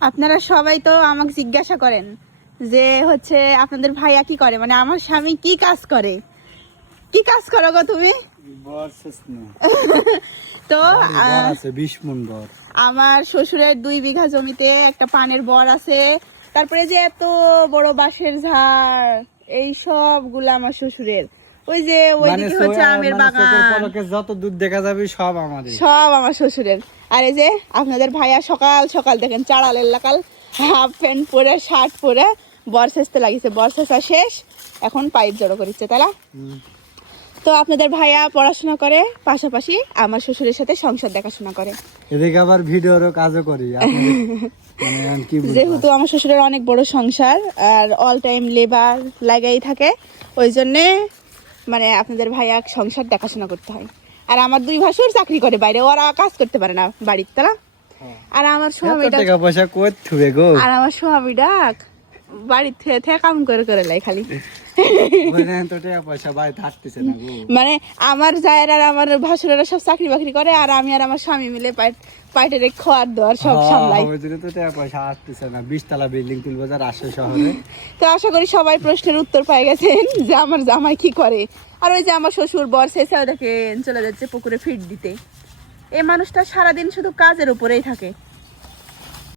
আপনারা সবাই তো আমাকে জিজ্ঞাসা করেন যে হচ্ছে আপনাদের ভাইয়া কি করে? মানে আমার স্বামী কি কাজ করে? কি কাজ করো গো তুমি? তো আমার শ্বশুরের দুই বিঘা জমিতে একটা পানের বর আছে। তারপরে যে এত বড় বাঁশের ঝাড় এই সবগুলা আমার শ্বশুরের। ওই যে ওইদিকে হচ্ছে আমের বাগান। যত দূর দেখা যাবে সব আমাদের। সব আমার শ্বশুরের। আর এই যে আপনাদের ভাইয়া সকাল সকাল দেখেন চাড়ালের লাকাল হাফ প্যান্ট পরে শার্ট পরে বর লাগিয়েছে বর শেষ এখন পাইপ জড়ো না? হুম। তো আপনাদের ভাইয়া পড়াশোনা করে পাশাপাশি আমার শ্বশুরের সাথে সংসার দেখাশোনা করে। এদিকে আবার ভিডিওরও কাজও করি মানে? যেহেতু আমার শ্বশুরের অনেক বড় সংসার আর অল টাইম লেবার লাগাই থাকে ওই জন্যে মানে আপনাদের ভাইয়া সংসার দেখাশোনা করতে হয়। আর আমার দুই ভাসুর চাকরি করে বাইরে ওরা কাজ করতে পারে না বাড়ির তারা হ্যাঁ। আর আমার স্বামীটা টাকা পয়সা কই থুবে গো? আর আমার স্বামী ডাক বাড়ির থেকে কাম করে করে লাই খালি। গো। মানে আমার জায়ের আর আমার ভাসুরেরা সব চাকরি বাকরি করে আর আমি আর আমার স্বামী মিলে পাইট পাইটের খাওয়ার দেওয়ার সব সামলাই। হ্যাঁ, জন্য তো টাকা পয়সা আসতেছে না বিশ তলা বিল্ডিং তুলবো যা রাজশাহী শহরে। তো আশা করি সবাই প্রশ্নের উত্তর পেয়ে গেছেন যে আমার জামাই কি করে। আর ওই যে আমার শ্বশুর বর শেষে দেখেন চলে যাচ্ছে পুকুরে ফিট দিতে। এই মানুষটা সারাদিন শুধু কাজের উপরেই থাকে।